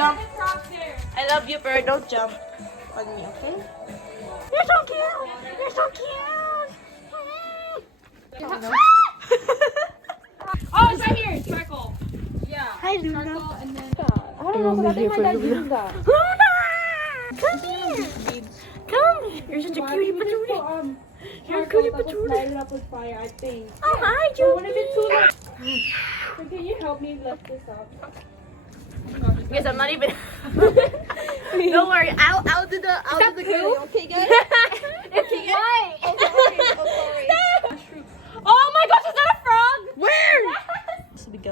jump. I love you, pero don't jump on me, okay? You're so cute! You're so cute! Oh, it's right here. Charcoal. Yeah. Hi, Luna. Charcoal and then. I don't know what happened to Luna. Luna! Come here! Come! You're such a cutie patootie. You're a cutie patootie. Light it up with fire, I think. Oh, hi, I want to be too Julie! much. So can you help me lift this up? Guys, I'm not even. Don't worry, I'll do the glue. Okay, guys. Okay, guys. Oh my gosh, is that a frog? Where?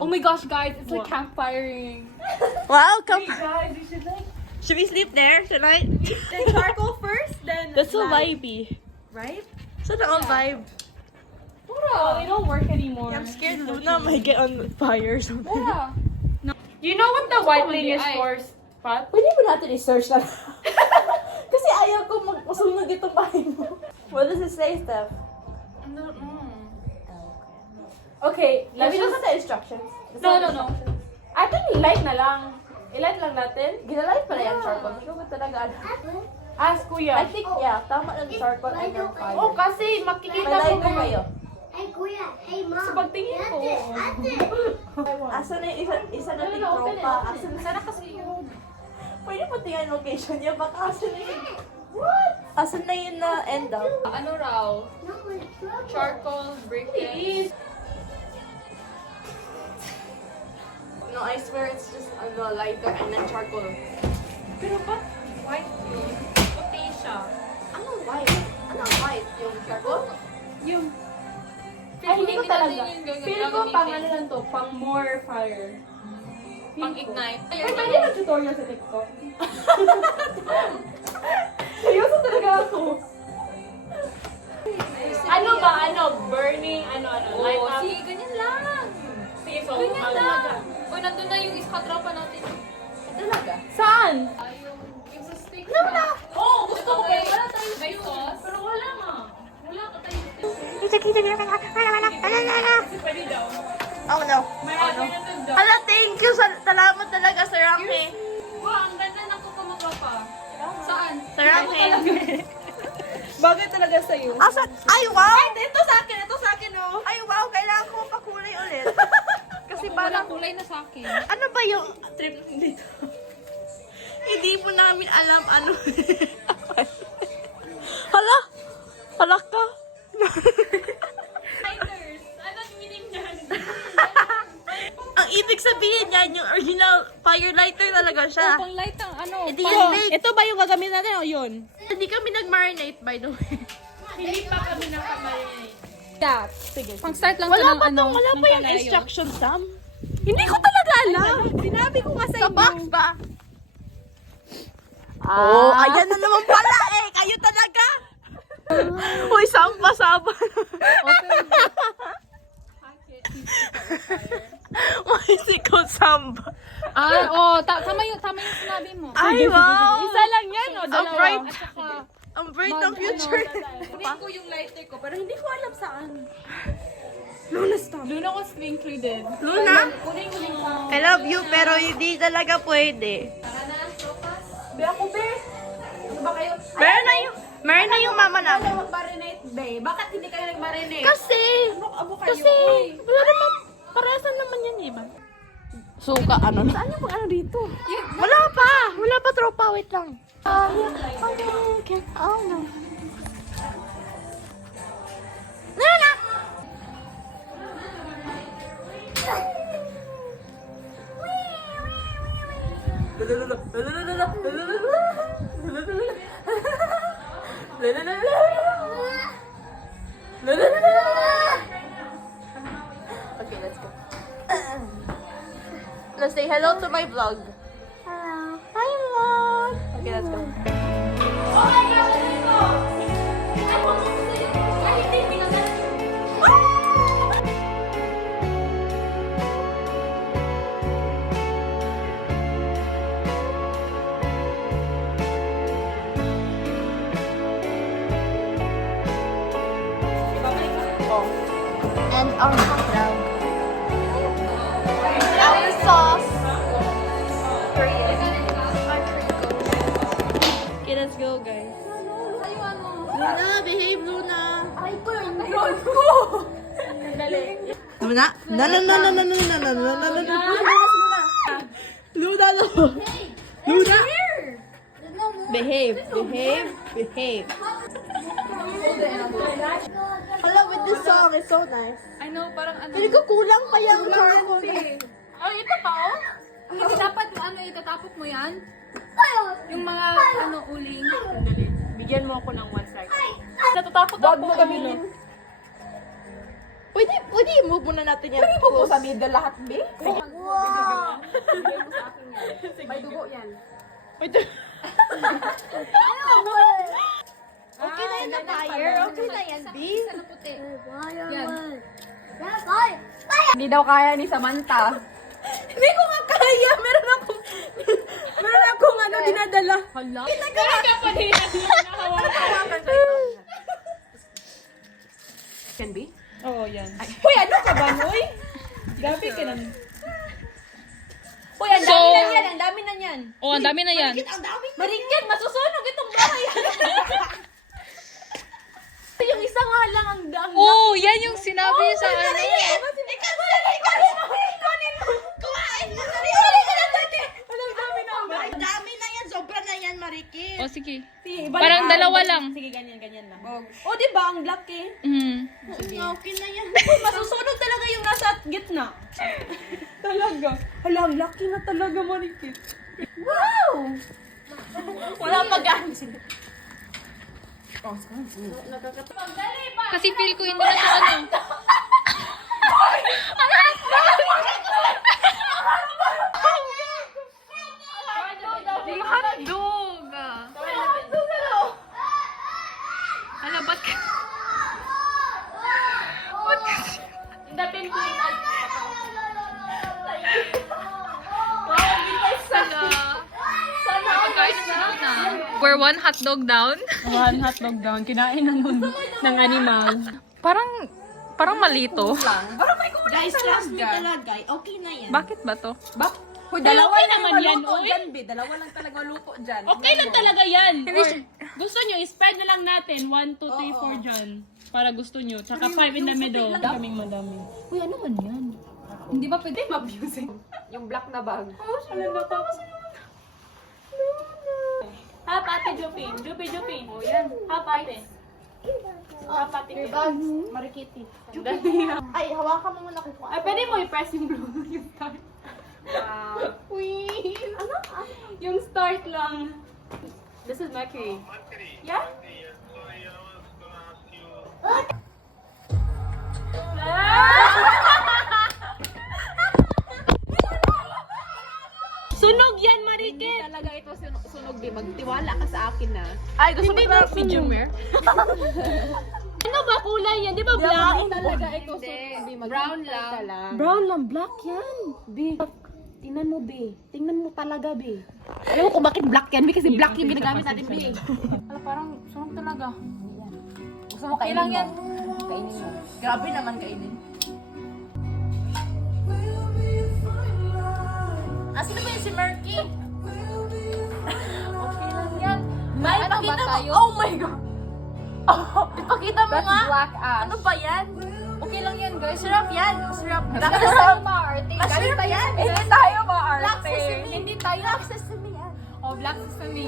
Oh my gosh, guys, it's like campfiring. Wow, come. Hey guys, we should like Should we sleep there tonight? then charcoal first, then That's so light, vibey. right? Such an all vibe. Oh, they don't work anymore. I'm scared Luna might get on fire or something. Yeah. No. Do you know what the white thing is for, Spot? Pwede ba natin i-search na? Kasi ayaw ko magpasunod itong bahay mo. What does it say, Steph? I don't know. Okay, let me let's look just- at the instructions. No. I think light na lang. I-light lang natin. Ginalight pala yung charcoal. Hindi ko ba talaga ano? Ask Kuya. I think, yeah, tama ng charcoal and then fire. Oh, kasi makikita May light ko na kayo. Hey, Kuya. Hey, Mom. Sa pagtingin ko. Asan na yung isa nating No, open it, tropa? open it. Asan na Sana kasi yun. Pwede mo tingnan location niya. Baka asan na yun. What? Asan na yun na end up? Ano raw? No, it's trouble. Charcoal briquettes. No, I swear it's just a lighter and then charcoal. Pero ba't white yun? Puti siya. Anong white? Anong white? Yung charcoal? Yung... Ay, hindi ko talaga. Feel ko pang ano lang to, pang more fire. Pang ignite. Ay, pwede na tutorial sa TikTok. Seryoso talaga ako. Ano ba? Ano? Burning? Ano? Light Oo, up? sige, ganyan lang. Sige, so, Ganyan ano lang. na? Uy, nandun na yung iskatropa natin. Talaga? Saan? Ay, yung sa steak. Oo, gusto ko kayo. Wala tayo May sauce? Pero wala nga. Wala ka tayo. Kasi pwede daw. Oh no. May order na doon daw. Hala, thank you. Salamat talaga, Sir Rami. Wow, ang ganda ng kukumagawa pa. Saan? Sir Rami. Bagay talaga sa'yo. Asan? Ay, wow! Ito sa akin, oh. Ay, wow, kailangan ko pakulay ulit. Kasi Walang parang, kulay na sa akin. ano ba yung trip dito? Hindi po namin alam ano. Hala? Hala ka? Lighters. Anong meaning niyan? Ang ibig sabihin yan, yung original firelighter talaga siya. Pang light ang ano. Hindi yan lit. Ito ba yung gagamitin natin o yun? Hindi kami nag-marinate, by the way. Hindi pa kami nakamarinate. That. Sige. Pang start lang Wala to ng pa ano. wala ng pa yung kalayo. instruction, Sam. Hindi ko talaga alam. Sinabi ko nga sa Sa inyo. box ba? Oh, ayan na naman pala eh. Kayo talaga. Uy, samba. Why is it called samba? Tama yung sinabi mo. Ay, wow. Isa lang yan o Ang dalawa? bright. At saka, Ang bright ng future. kunin ko yung lighter ko, pero hindi ko alam saan. Luna was included. Luna, Kunin ko yung I love you pero hindi talaga pwede. Be ako, be. Ano ba kayo? Meron na yung mama namin. Ano mag-marinate, be? Bakit hindi kayo nag-marinate? Kasi, Abo kayo. wala naman, paresan naman yan, iba. Suka, ano na? Saan yung pang ano dito? Wala pa tropa, wait lang. Oh no. Nana! Okay, let's go. Let's say hello to my vlog. Hello. Hi, vlog. Okay, let's go. And our hot dog. Our sauce. Korean. Luna, behave, Luna. Ay ko yun. Luna? Luna, Luna. Behave. Hello, with this song, it's so nice. I know, parang ano. Hindi ko kulang pa yung charcoal. Oh, ito pa, oh. Hindi dapat, itatapok mo yan? Yung mga, uling. Bigyan mo ako ng 1 second. Natatakot Wag ako. mo gamitin. Pwede i-move muna natin yan. Pwede mo sa middle lahat, be? Wow! May dugo yan. Okay na yan na fire. Okay na yan, B. Isa na puti. Yan. Hindi daw kaya ni Samantha. Hindi ko nga kaya. Meron akong dinadala. Hala? Kapag yan. Can be? Oo, yan. Uy, ano ka ba, Noy? Gabi ka naman. Uy, ang dami na yan. Ang dami na yan. Oh, ang dami na yan. Ang dami na Marikit, masusunog itong bahay. Yung isa nga lang ang dami. Oh, yan yung sinabi sa ano. Ikaw mo na ikunin mo. Kumain mo na rin. Walang dami na ang bahay. Ang dami na yan. Sobra na yan, Mariki. Oh, sige. Sige, Parang dalawa lang. Sige, ganyan lang. O, di ba? Ang black eh. Okay na yan. Uy, masusunog talaga yung nasa gitna. Talaga. Hala, ang lucky na talaga, Marikit. Wow! Wala pag-ano. Kasi feel ko hindi na to ano. Yung hotdog. Hala, ba't ka? Ba't ka? Dapin ko yung Hala. Pagkain na na. We're one hotdog down. One hotdog down. Kinain ng animal. Parang malito. Guys, trust me talaga. Okay na yan. Bakit ba to? Hoy, dalawa okay lang naman yung yan, maluto oy. dyan, be. Dalawa lang talaga luto dyan. Okay lang talaga yan. Or, gusto nyo, spread na lang natin. 1, 2, 3, 4 dyan. Para gusto nyo. Tsaka 5 in the middle. Kaming madami. Uy, ano man yan? Hindi ba pwede? Mabusing. Yung black na bag. Oh, sila na tapos. Hap, ate, Jupi. Jupi. O, yan. Hap, ate. Hap, ate. Marikiti. Ay, hawakan mo muna ko. Ay, pwede mo i-press yung blue. Yung start. Uy. Ano? Yung start lang. This is Mercury. Yeah? Sunog yan, Marikit! Talaga ito sunog, be. Magtiwala ka sa akin na. Ay, gusto mo ba medium rare? Ano ba kulay yan? Di ba black? Talaga ito sunog, be. Brown lang. Brown lang, black yan. Be, tingnan mo, be. Tingnan mo talaga, be. Alam mo kung bakit black yan, be? Kasi black yung ginagamit natin, be. Parang sunog talaga. Gusto mo kainin Kailang mo? yan. Kainin mo. Grabe naman kainin. Sino ba yung si Murky? Okay lang yan. Ay, Ano ba pakita mo. tayo? Oh my God. Ipakita mo nga. black ash. Ano ba yan? Okay lang yan, guys. Masarap yan. Masarap. Hindi tayo maarte. Masarap yan. Hindi tayo ba, Black arte? sesame. Hindi tayo. Black sesame yan. Oh, black sesame.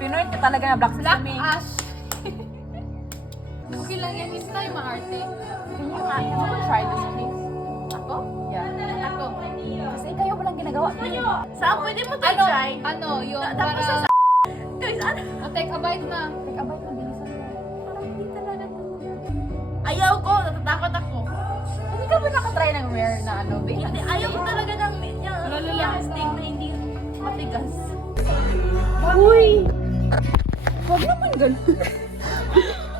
Pinoy ka talaga na black Black sesame. ash. Okay lang yan. Hindi tayo maarte. You wanna try this, please? Ako? Yeah. Ako. Kasi kayo walang ginagawa. Saan pwede mo to try? Ano, yung Tapos para... Guys, ano? Oh, take a bite na. Abay, mabilisan mo. Parang hindi talaga. Ayaw ko. Natatakot ako. Hindi ka ba nakatry ng rare na ano, be? Hindi, ayaw ko talaga ng yung steak na hindi matigas. Uy! Huwag naman ganun.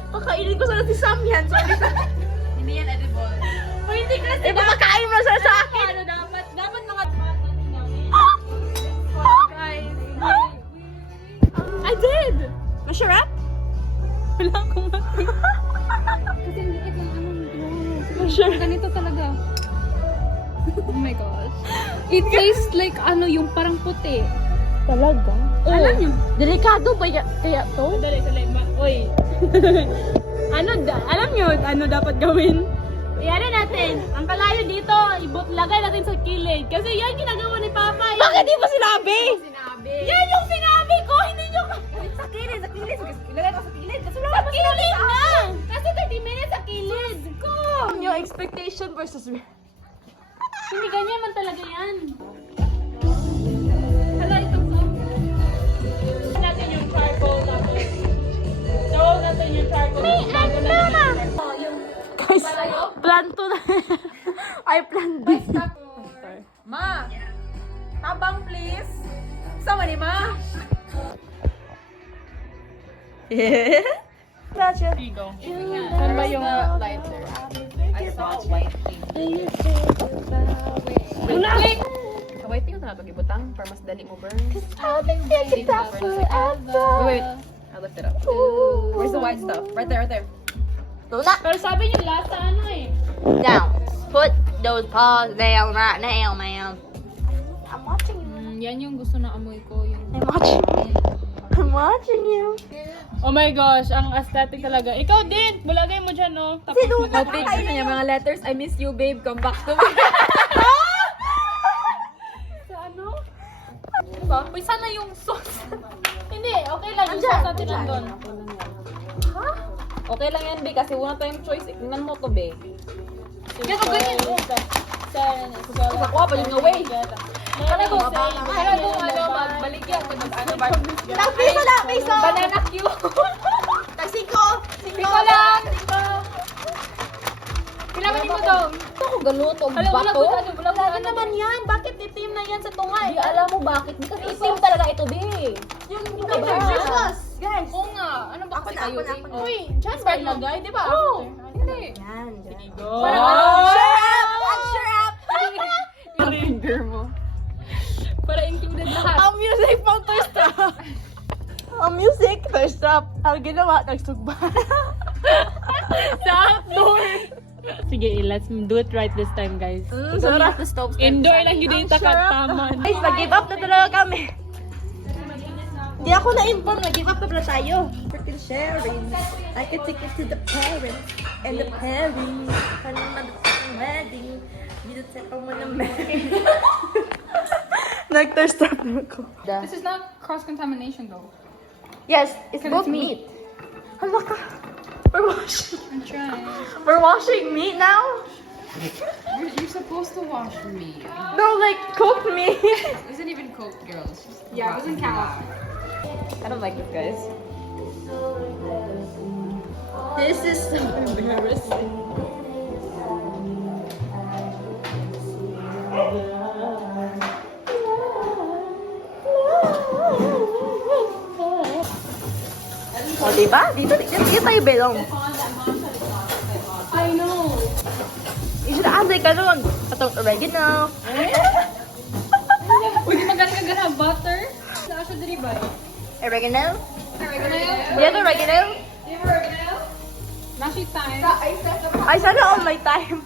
Kakainin ko sana si Sam yan. Sorry. Hindi yan edible. O hindi kasi. Eh, kumakain mo sana sa akin. Ano dapat? Dapat mga... Guys. I did. Masarap? Wala akong Kasi ang liit ng ano. Sure. Ganito talaga. Oh my gosh. It tastes like ano, yung parang puti. Talaga? Alam niyo? Delikado ba kaya to? Dali. Uy. Alam nyo, ano dapat gawin? Iyan natin, ang kalayo dito, lagay natin sa kilid. Kasi yan ginagawa ni Papa. Bakit di mo sinabi? Yan yung sinabi ko, hindi nyo Sa kilid. Ilagay ko sa kilid. Kasi wala sa kilid na! Kasi 30 minutes sa kilid. Ko! Your expectation versus Hindi ganyan man talaga yan. Hala, itong natin yung charcoal tapos. Throw natin yung charcoal. Bago natin Guys, plan 2 na. Ay, plan B. Ma! Tabang please! Sama ni Ma! Gotcha. Here you go. Saan ba yung lighter? I saw a white thing. Click! Sa white thing na ito gibutang para mas dali mo burn. I'll be thinking about forever. Wait. I lift it up. Where's the white stuff? Right there, right there. Tula. Pero sabi niyo last ano eh. Down. Put those paws down right now, ma'am. I'm watching you. Yan yung gusto na amoy ko. Yung... I'm watching you. I'm watching you. Oh my gosh, ang aesthetic talaga. Ikaw din! Bulagay mo dyan, no? Tapos Sino mag- na Picture niya mga letters. I miss you, babe. Come back to me. Sa ano? Diba? Uy, sana yung sauce. Hindi, okay lang. Yung sauce natin nandun. Okay lang yan, be. Kasi una tayong choice. Tingnan mo to, be. Kaya ganyan. Nakuha pa yung away. Ano ko? Ano, magbaligyan. Ano ba? Piso lang, piso. Banana Q. Tagsiko. Siko lang! Siko! Kailangan mo daw. Ito ko galuto. Hala, wala Bato. ko ano, wala ko Lagi ano. naman yan. Bakit itim na yan sa tunga? Di alam mo bakit. Kasi itim talaga ito, be. Yung ba? Guys. Oo nga. Ano ba Ako kasi na, kayo ako na, eh? ako na. Uy, dyan ba ilagay? Di ba? Oo. Hindi. Yan, yan. Parang Shut up! Shut up! Yung finger mo. para included lahat. Ang music pang thirst up. Ang music, thirst up. Ang ginawa, nagsugba. Sa outdoor. Sige, let's do it right this time, guys. Sarap. Indoor lang yun yung takataman. Guys, nag-give up na talaga kami. Di ako na-inform, nag-give up na pala tayo. Freaking sharing. I can take it to the parents and the parents. Kano motherfucking wedding. Dito sa mo ng Nag-thirst up na ako. This is not cross-contamination though. Yes, it's Because both it's meat. Hala ka. We're washing. I'm trying. We're washing meat now? You're supposed to wash me. No, like cooked meat. Isn't even cooked, girls. Yeah, it doesn't count. I don't like this, guys. This is so embarrassing. O, diba? Dito tayo belong. I know. You should add like ganun. Patong oregano. Uy, di maganda ka gana butter? Saan siya diri ba? Oregano? Oregano? Do you have oregano? Do you have oregano? Nashi time. Ay, sana all my time.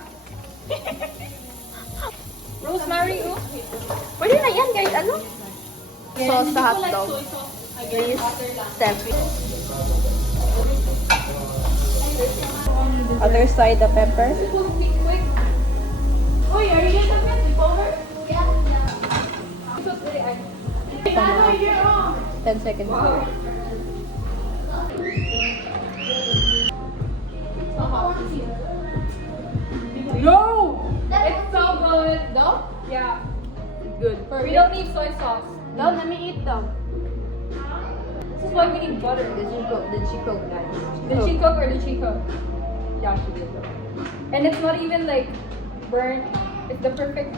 Rosemary, oh. Pwede na yan, guys. Ano? Sauce sa Hindi ko like hotdog. soy sauce. I Please, guess butter lang. step. Other side, the pepper. Quick. Uy, are you gonna get the over? Yeah. This was really I 10 seconds. No! It's so good. No? Yeah. Good. We don't need soy sauce. No, let me eat them. This is why we need butter. Did she cook, guys? Did she cook or did she cook? Yeah, she did. And it's not even like burnt. It's the perfect.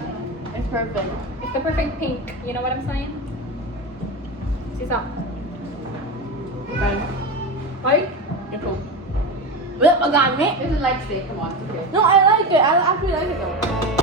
It's perfect. It's the perfect pink. You know what I'm saying? Sisa. Okay. Right? You're cool. Wala pagami. This is like steak. Come on, it's okay. No, I like it. I actually like it though.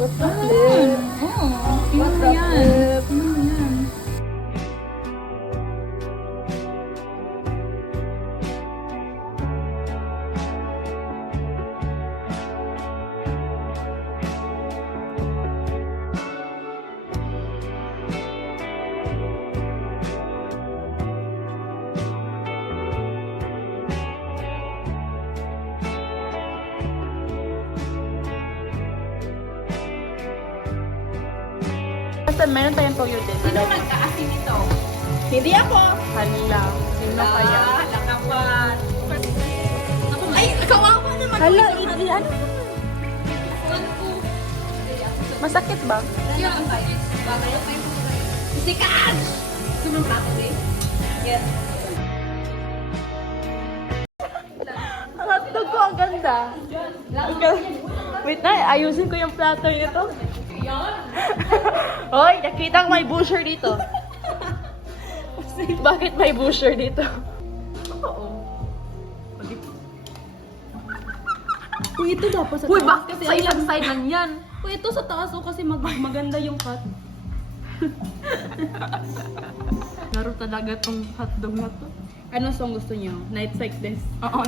Oh, tingnan mo yan. Tingnan mo meron tayong toyo din. Sino nagkaasin nito? Hindi ako. Hala, sino kaya? Lakapan. Ay, kawawa naman. Hala, hindi ano? Masakit ba? Sikat! Sumang plato eh. Ang hotdog ko, ang ganda. Wait na, ayusin ko yung plato nito. Hoy, nakita ko may busher dito. Bakit may busher dito? Uy, ito dapat sa Uy, taas. bakit sa isang side lang yan? Uy, ito sa taas oh, kasi maganda yung cut. Laro talaga tong hotdog na to. Anong song gusto niyo? Nights like this. Oo,